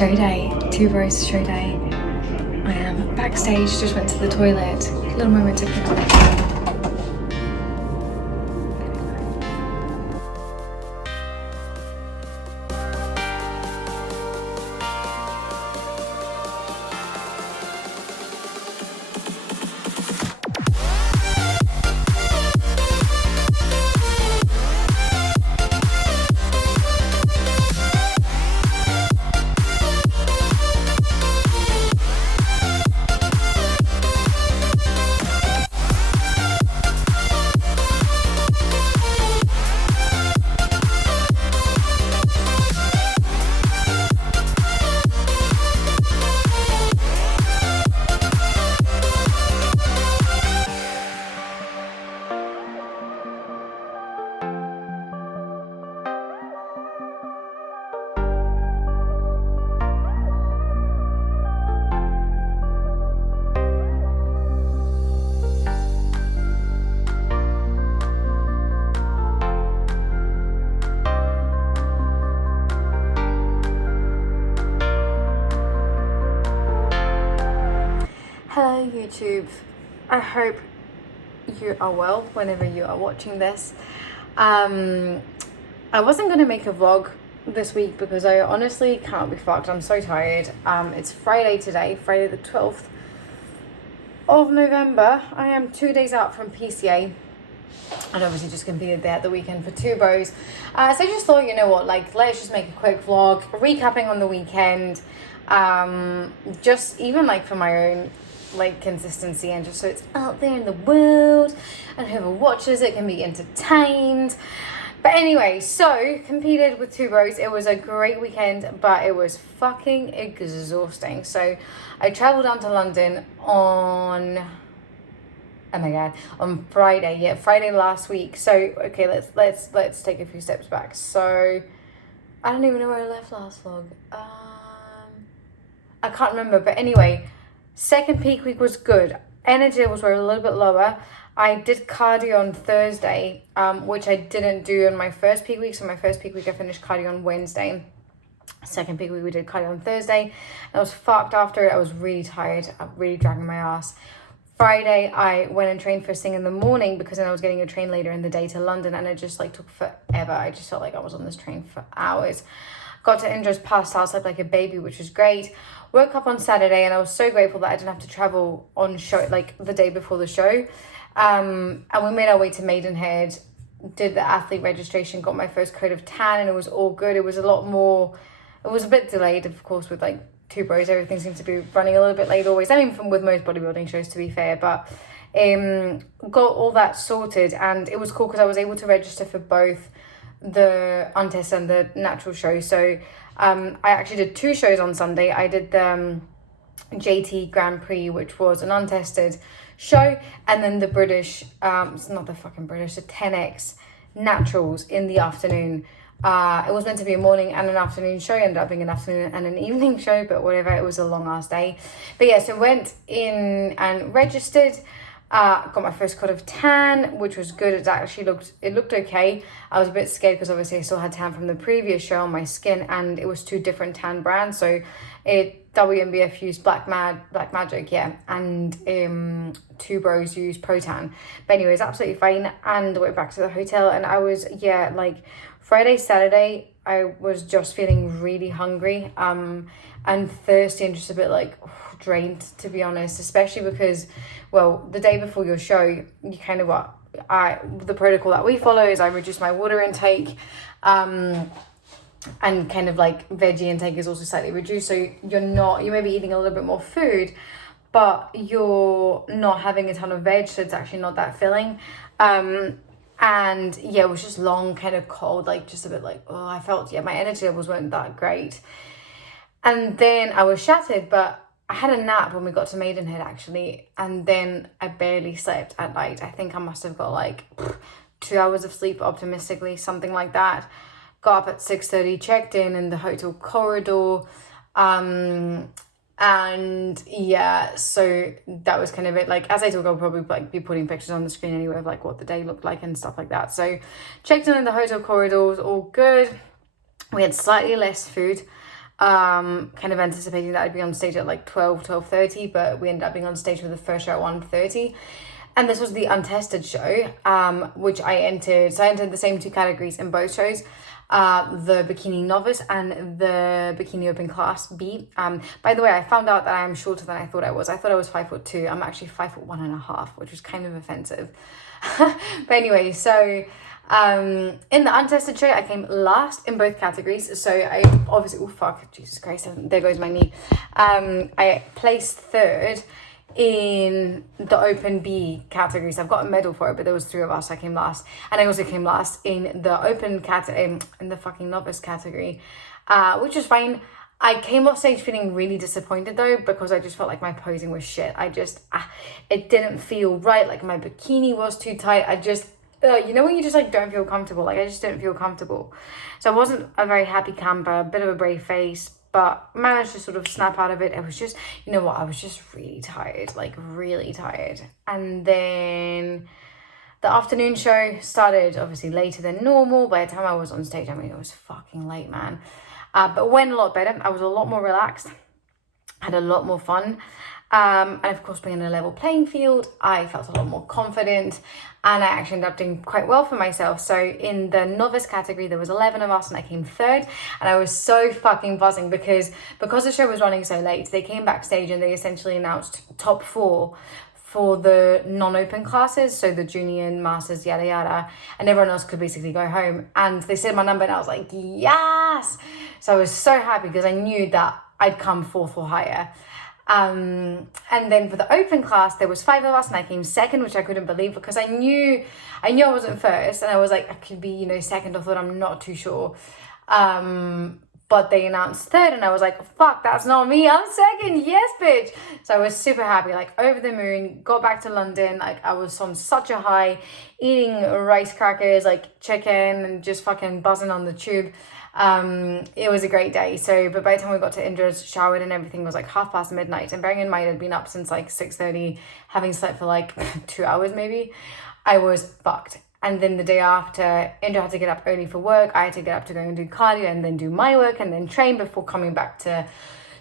Show day, two bros show day. I am backstage, just went to the toilet. A little moment of connection. Hello YouTube, I hope you are well whenever you are watching this. I wasn't going to make a vlog this week because I honestly can't be fucked. I'm so tired. It's Friday today, Friday the 12th of November. I am 2 days out from PCA and obviously just competed there at the weekend for two bros. So I just thought, you know what, like let's just make a quick vlog recapping on the weekend, just even like for my own like consistency and just so it's out there in the world and whoever watches it can be entertained. But anyway, so competed with two bros. It was a great weekend, but it was fucking exhausting. So I traveled down to London on on Friday. Friday last week. So okay, let's take a few steps back. So I don't even know where I left last vlog. I can't remember, but anyway, second peak week was good. Energy levels were a little bit lower. I did cardio on Thursday, which I didn't do on my first peak week. So my first peak week, I finished cardio on Wednesday. Second peak week, we did cardio on Thursday. I was fucked after it. I was really tired. I'm really dragging my ass. Friday, I went and trained first thing in the morning because then I was getting a train later in the day to London and it just like took forever. I just felt like I was on this train for hours. Got to Indra's, passed out, slept like a baby, which was great. Woke up on Saturday and I was so grateful that I didn't have to travel on show, like the day before the show. And we made our way to Maidenhead, did the athlete registration, got my first coat of tan and it was all good. It was a lot more, it was a bit delayed, of course, with like two bros. Everything seems to be running a little bit late always. I mean, with most bodybuilding shows, to be fair, but got all that sorted and it was cool because I was able to register for both the untested and the natural show. So I actually did two shows on Sunday. I did the JT Grand Prix, which was an untested show, and then the British, it's not the fucking British, the 10X naturals in the afternoon. It was meant to be a morning and an afternoon show. It ended up being an afternoon and an evening show, but whatever, it was a long ass day. But yeah, so went in and registered. Got my first coat of tan, which was good. It looked okay. I was a bit scared because obviously I still had tan from the previous show on my skin, and it was two different tan brands. So WMBF used Black Magic, yeah, and two bros used Pro Tan. But anyways, absolutely fine. And went back to the hotel, and I was like Friday, Saturday, I was just feeling really hungry, and thirsty, and just a bit like drained, to be honest, especially because, well, the day before your show, you kind of the protocol that we follow is I reduce my water intake, and kind of like veggie intake is also slightly reduced. So you may be eating a little bit more food, but you're not having a ton of veg, so it's actually not that filling. And yeah, it was just long, kind of cold, like just a bit like, I felt, my energy levels weren't that great. And then I was shattered, but I had a nap when we got to Maidenhead actually, and then I barely slept at night. I think I must have got like 2 hours of sleep optimistically, something like that. Got up at 6:30, checked in the hotel corridor, and yeah, so that was kind of it. Like, as I talk, I'll probably like be putting pictures on the screen anyway of like what the day looked like and stuff like that. So checked in the hotel corridors, all good. We had slightly less food. kind of anticipating that I'd be on stage at like 12:30, but we ended up being on stage for the first show at 1:30. And this was the untested show, which I entered. So I entered the same two categories in both shows, the Bikini Novice and the Bikini Open Class B. By the way, I found out that I am shorter than I thought I was. I thought I was 5'2". I'm actually 5'1.5", which was kind of offensive. But anyway, so in the untested show, I came last in both categories. So I obviously, oh fuck, Jesus Christ, there goes my knee. I placed third in the Open B categories. I've got a medal for it, but there was 3 of us. I came last, and I also came last in the Open in the fucking novice category, which was fine. I came off stage feeling really disappointed though, because I just felt like my posing was shit. I just it didn't feel right. Like my bikini was too tight. I just you know when you just like don't feel comfortable. Like I just didn't feel comfortable, so I wasn't a very happy camper. A bit of a brave face, but managed to sort of snap out of it. It was just, you know what, I was just really tired, like really tired. And then the afternoon show started obviously later than normal. By the time I was on stage, I mean, it was fucking late, man. But went a lot better. I was a lot more relaxed, had a lot more fun. And of course, being in a level playing field, I felt a lot more confident, and I actually ended up doing quite well for myself. So in the novice category, there was 11 of us, and I came third, and I was so fucking buzzing because the show was running so late. They came backstage and they essentially announced top 4 for the non-open classes, so the junior and masters, yada yada, and everyone else could basically go home. And they said my number, and I was like, yes! So I was so happy because I knew that I'd come 4th or higher. And then for the open class, there was 5 of us, and I came second, which I couldn't believe because I knew I wasn't first, and I was like, I could be, you know, second or third, I'm not too sure. But they announced third, and I was like, fuck, that's not me, I'm second, yes, bitch. So I was super happy, like over the moon, got back to London, like I was on such a high, eating rice crackers, like chicken, and just fucking buzzing on the tube. It was a great day. So, but by the time we got to Indra's, showered and everything, was like midnight, and bearing in mind I'd been up since like 6:30, having slept for like 2 hours maybe, I was fucked. And then the day after, Indra had to get up early for work. I had to get up to go and do cardio and then do my work and then train before coming back to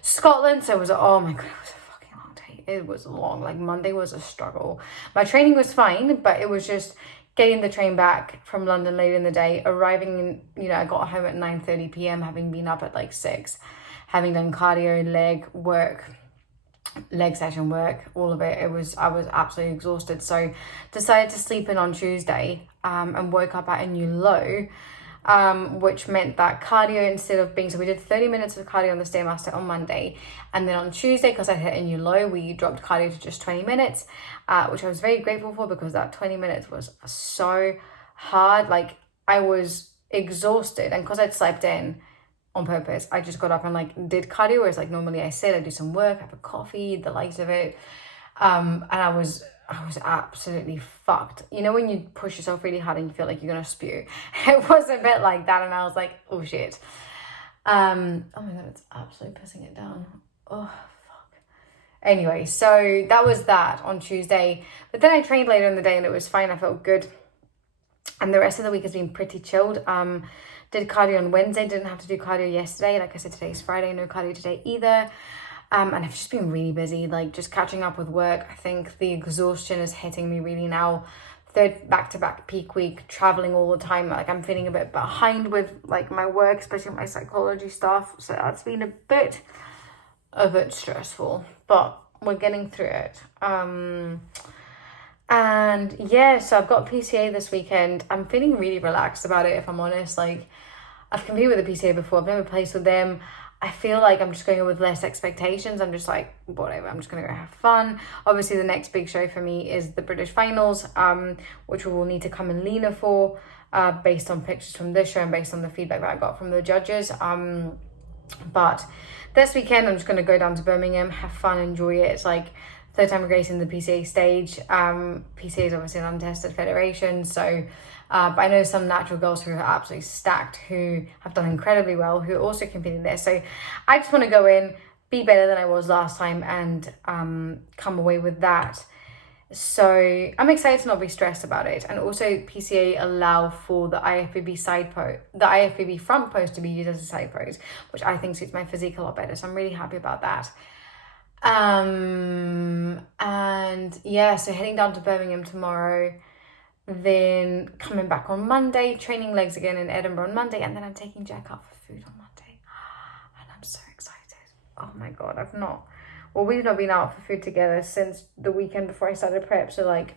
Scotland. So it was, oh my god, it was a fucking long day. It was long. Like Monday was a struggle. My training was fine, but it was just getting the train back from London later in the day, arriving in, you know, I got home at 9:30 p.m, having been up at like 6, having done cardio, leg session work, all of it. I was absolutely exhausted. So decided to sleep in on Tuesday, and woke up at a new low, which meant that cardio, instead of being, so we did 30 minutes of cardio on the Stairmaster on Monday, and then on Tuesday, because I hit a new low, we dropped cardio to just 20 minutes, which I was very grateful for, because that 20 minutes was so hard. Like I was exhausted, and because I'd slept in on purpose, I just got up and like did cardio, whereas like normally I sit, I do some work, have a coffee, the likes of it, and I was absolutely fucked. You know when you push yourself really hard and you feel like you're gonna spew? It was a bit like that, and I was like, oh shit. Oh my god, it's absolutely pissing it down. Oh fuck. Anyway, so that was that on Tuesday, but then I trained later in the day and it was fine. I felt good, and the rest of the week has been pretty chilled. Did cardio on Wednesday, didn't have to do cardio yesterday. Like I said, today's Friday, no cardio today either. And I've just been really busy, like just catching up with work. I think the exhaustion is hitting me really now. Third back-to-back peak week, traveling all the time. Like I'm feeling a bit behind with like my work, especially my psychology stuff. So that's been a bit stressful, but we're getting through it. And yeah, so I've got PCA this weekend. I'm feeling really relaxed about it, if I'm honest. Like I've competed with the PCA before, I've never placed with them. I feel like I'm just going in with less expectations. I'm just like, whatever, I'm just gonna go have fun. Obviously the next big show for me is the British finals, which we will need to come in leaner for, based on pictures from this show and based on the feedback that I got from the judges. But this weekend I'm just gonna go down to Birmingham, have fun, enjoy it. It's like third time racing the PCA stage. PCA is obviously an untested federation, so but I know some natural girls who are absolutely stacked, who have done incredibly well, who are also competing there. So I just want to go in, be better than I was last time, and come away with that So I'm excited to not be stressed about it. And also PCA allow for the IFBB front post to be used as a side post, which I think suits my physique a lot better. So I'm really happy about that. And yeah, so heading down to Birmingham tomorrow, then coming back on Monday, training legs again in Edinburgh on Monday, and then I'm taking Jack out for food on Monday. And I'm so excited. Oh my God, we've not been out for food together since the weekend before I started prep. So like,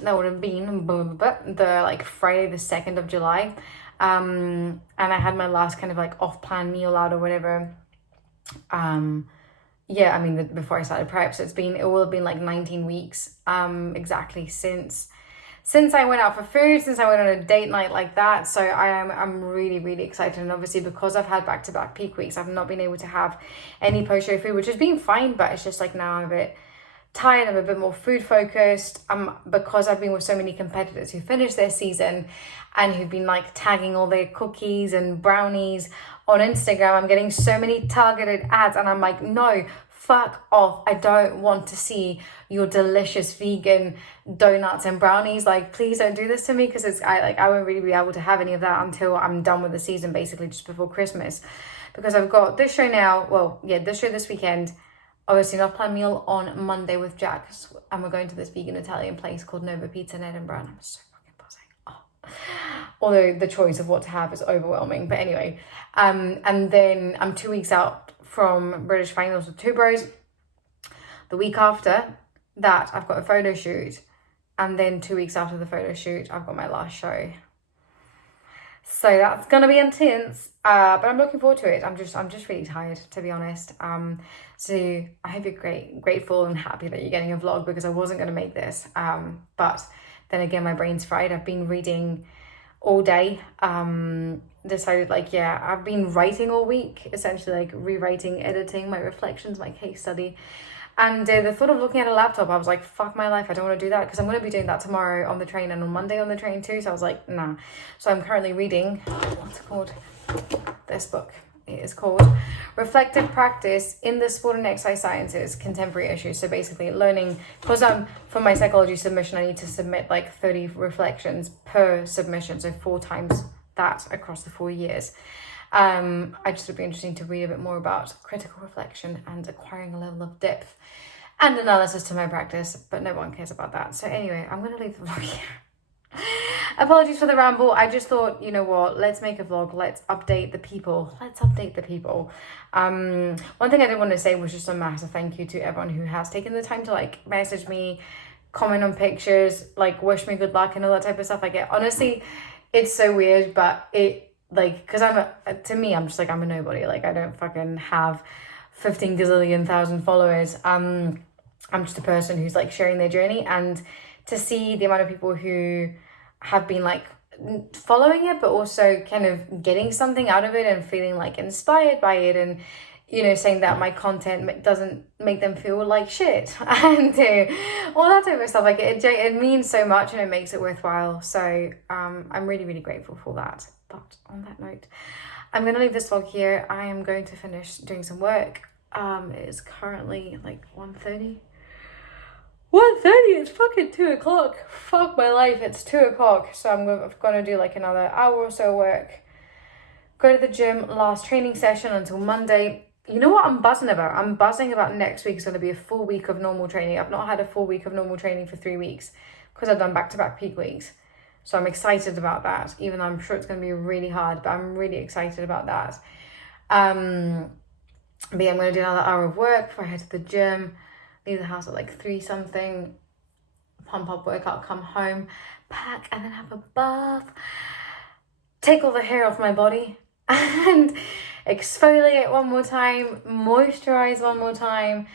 that would have been the like Friday the 2nd of July. And I had my last kind of like off-plan meal out or whatever. Yeah, I mean, before I started prep. So it will have been like 19 weeks exactly since I went out for food, since I went on a date night like that. So I'm really, really excited. And obviously because I've had back-to-back peak weeks, I've not been able to have any post-show food, which has been fine, but it's just like now I'm a bit tired, I'm a bit more food focused. Because I've been with so many competitors who finished their season and who've been like tagging all their cookies and brownies on Instagram, I'm getting so many targeted ads, and I'm like, no, fuck off. I don't want to see your delicious vegan donuts and brownies. Like, please don't do this to me, because I won't really be able to have any of that until I'm done with the season, basically just before Christmas. Because I've got this show now, this show this weekend, obviously an off-plan meal on Monday with Jack, and we're going to this vegan Italian place called Nova Pizza in Edinburgh, and I'm so fucking buzzing. Although the choice of what to have is overwhelming, but anyway. And then I'm 2 weeks out from British finals with Two Bros. The week after that, I've got a photo shoot, and then 2 weeks after the photo shoot, I've got my last show. So that's gonna be intense, but I'm looking forward to it. I'm just really tired, to be honest. So I hope you're grateful and happy that you're getting a vlog, because I wasn't gonna make this. But then again, my brain's fried. I've been reading all day. Decided like, yeah, I've been writing all week, essentially like rewriting, editing my reflections, my case study. And the thought of looking at a laptop, I was like, fuck my life, I don't want to do that, because I'm going to be doing that tomorrow on the train and on Monday on the train too. So I was like, nah. So I'm currently reading, what's it called? This book. It is called Reflective Practice in the Sport and Exercise Sciences, Contemporary Issues. So basically learning, because for my psychology submission, I need to submit like 30 reflections per submission. So 4 times that across the 4 years. I just would be interesting to read a bit more about critical reflection and acquiring a level of depth and analysis to my practice, but no one cares about that. So anyway, I'm going to leave the vlog here. Apologies for the ramble. I just thought, you know what, let's make a vlog. Let's update the people. One thing I did want to say was just a massive thank you to everyone who has taken the time to like message me, comment on pictures, like wish me good luck and all that type of stuff. Honestly, it's so weird, but it like, because to me, I'm just like, I'm a nobody. Like, I don't fucking have 15 gazillion thousand followers. I'm just a person who's like sharing their journey, and to see the amount of people who have been like following it, but also kind of getting something out of it and feeling like inspired by it, and you know, saying that my content doesn't make them feel like shit and all that type of stuff. Like it means so much, and it makes it worthwhile. So I'm really, really grateful for that. But on that note, I'm gonna leave this vlog here. I am going to finish doing some work. It is currently like 1:30. It's fucking 2 o'clock. Fuck my life, it's 2 o'clock. So I'm gonna do like another hour or so work. Go to the gym, last training session until Monday. You know what I'm buzzing about? I'm buzzing about next week is going to be a full week of normal training. I've not had a full week of normal training for 3 weeks because I've done back-to-back peak weeks. So I'm excited about that, even though I'm sure it's going to be really hard, but I'm really excited about that. But yeah, I'm going to do another hour of work before I head to the gym, leave the house at like 3 something, pump up, workout, come home, pack, and then have a bath, take all the hair off my body, and exfoliate one more time, moisturize one more time,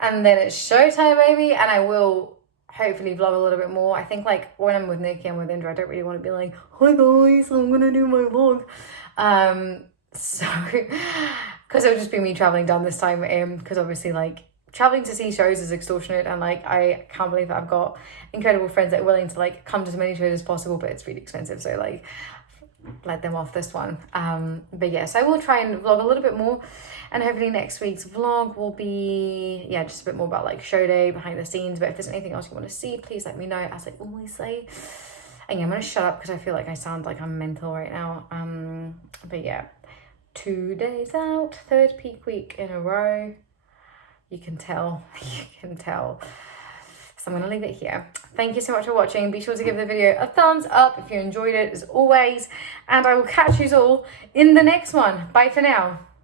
and then it's showtime, baby. And I will hopefully vlog a little bit more. I think like when I'm with Nikki and with Indra, I don't really want to be like, hi guys, I'm gonna do my vlog. So because it would just be me traveling down this time, because obviously like traveling to see shows is extortionate, and like I can't believe that I've got incredible friends that are willing to like come to as many shows as possible, but it's really expensive. So like let them off this one. But yes, I will try and vlog a little bit more, and hopefully next week's vlog will be, yeah, just a bit more about like show day, behind the scenes. But if there's anything else you want to see, please let me know, as I always say. And yeah, I'm gonna shut up because I feel like I sound like I'm mental right now. But yeah, 2 days out, third peak week in a row. You can tell, you can tell. So I'm going to leave it here. Thank you so much for watching. Be sure to give the video a thumbs up if you enjoyed it, as always. And I will catch you all in the next one. Bye for now.